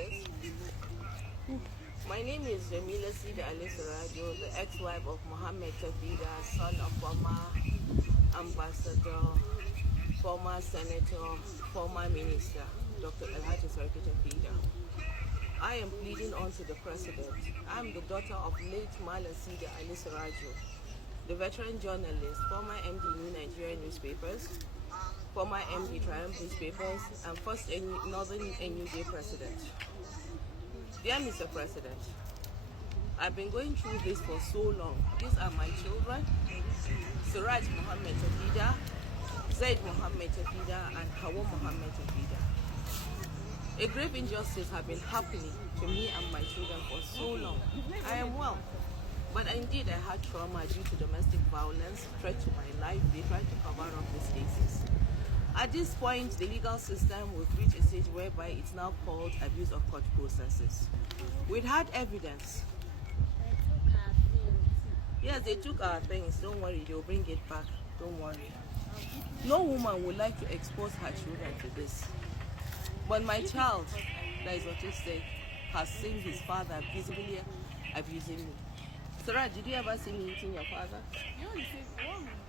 office. My name is Jamila Sida Alisa Radio, the ex-wife of Mohammed Tafida, son of former ambassador, former senator, former minister, Dr. Alhaji Tafida. I am pleading on to the president. I'm the daughter of late Mala Sida Alisa Radio, the veteran journalist, former MD New Nigerian newspapers, former MD Triumph newspapers, and first Northern NUJ president. Dear Mr. President, I've been going through this for so long. These are my children, Suraj Mohammed Tafida, Zaid Mohammed Tafida, and Hawa Mohammed Tafida. A grave injustice has been happening to me and my children for so long. I am well, but indeed I had trauma due to domestic violence, threat to my life. They tried to cover up these cases. At this point, the legal system will reach a stage whereby it's now called abuse of court processes. We'd had evidence. Yes, they took our things. Don't worry, they'll bring it back. Don't worry. No woman would like to expose her children to this. But my child, that is autistic, has seen his father visibly abusing me. Sarah, did you ever see me hitting your father?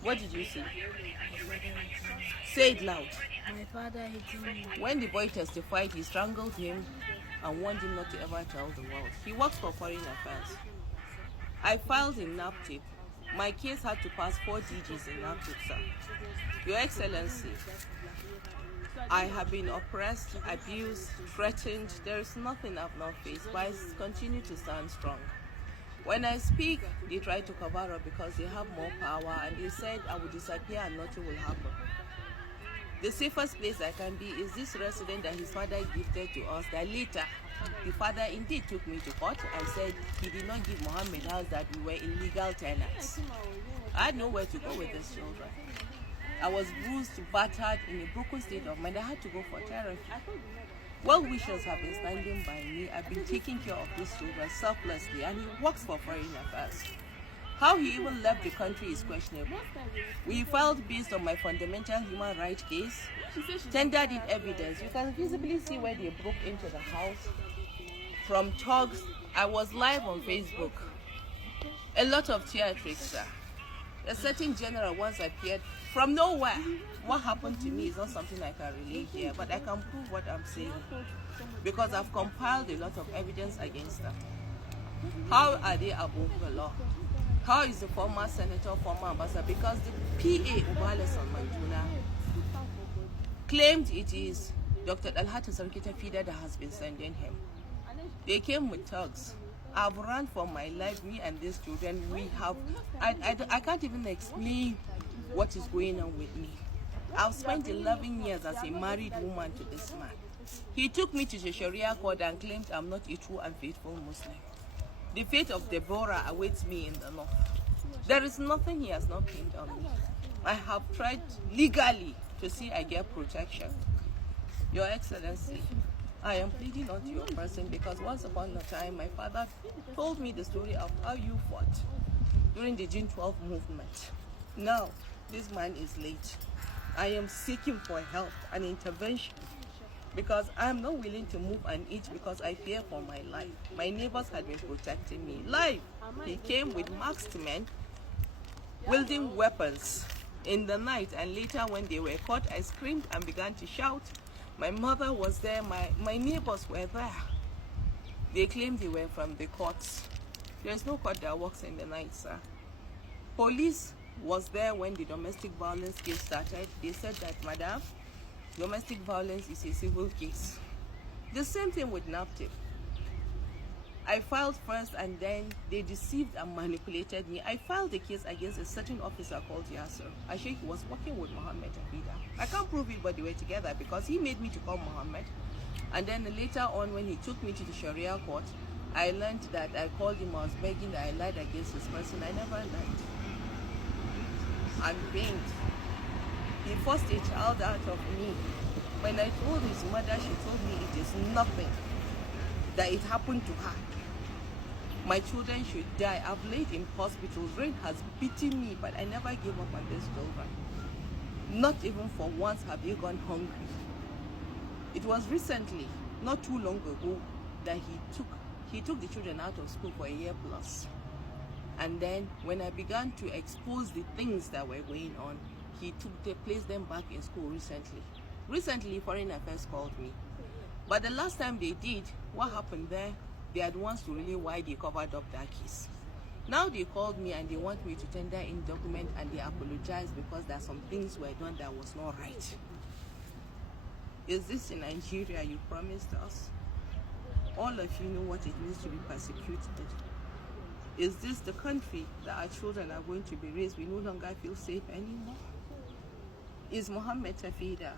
What did you see? Say it loud. My father hitting me. When the boy testified, he strangled him and warned him not to ever tell the world. He works for foreign affairs. I filed in NAPTIP. My case had to pass 4 DGs in NAPTIP, sir. Your Excellency, I have been oppressed, abused, threatened. There is nothing I've not faced, but I continue to stand strong. When I speak, they try to cover up because they have more power, and they said I will disappear and nothing will happen. The safest place I can be is this resident that his father gifted to us, that later the father indeed took me to court and said he did not give Mohammed house, that we were illegal tenants. I had nowhere to go with these children. I was bruised, battered, in a broken state of mind. I had to go for therapy. Well-wishers have been standing by me. I've been taking care of these children selflessly, and he works for foreign affairs. How he even left the country is questionable. We filed based on my fundamental human rights case, tendered in evidence. You can visibly see where they broke into the house. From thugs, I was live on Facebook. A lot of theatrics, sir. A certain general once appeared from nowhere. What happened to me is not something I can relate here, but I can prove what I'm saying because I've compiled a lot of evidence against them. How are they above the law? How is the former senator, former ambassador? Because the PA, Ubaleson Mantuna, claimed it is Dr. Alhaji Tafida that has been sending him. They came with thugs. I've run for my life, me and these children. We have, I can't even explain what is going on with me. I've spent 11 years as a married woman to this man. He took me to the Sharia court and claimed I'm not a true and faithful Muslim. The fate of Deborah awaits me in the north. There is nothing he has not pinned on me. I have tried legally to see I get protection. Your Excellency, I am pleading on to your person because once upon a time, my father told me the story of how you fought during the June 12 movement. Now, this man is late. I am seeking for help and intervention because I am not willing to move an inch because I fear for my life. My neighbors had been protecting me. Live, he came with masked men wielding weapons in the night, and later when they were caught, I screamed and began to shout. My mother was there, my neighbors were there. They claimed they were from the courts. There's no court that works in the night, sir. Police was there when the domestic violence case started. They said that, madam, domestic violence is a civil case. The same thing with NAPTIP. I filed first and then they deceived and manipulated me. I filed a case against a certain officer called Yasser. Actually, he was working with Mohammed Tafida. I can't prove it, but they were together because he made me to call Mohammed. And then later on, when he took me to the Sharia court, I learned that I called him, I was begging that I lied against this person. I never lied. I'm pained. He forced a child out of me. When I told his mother, she told me it is nothing, that it happened to her. My children should die. I've laid in hospitals. Rain has beaten me, but I never gave up on these children. Not even for once have they gone hungry. It was recently, not too long ago, that he took the children out of school for a year plus. And then when I began to expose the things that were going on, they placed them back in school recently. Recently, Foreign Affairs called me. But the last time they did, what happened there, they are the ones to really why they covered up that case. Now they called me and they want me to tender in document, and they apologize because there are some things were done that was not right. Is this in Nigeria you promised us? All of you know what it means to be persecuted. Is this the country that our children are going to be raised? We no longer feel safe anymore. Is Mohammed Tafida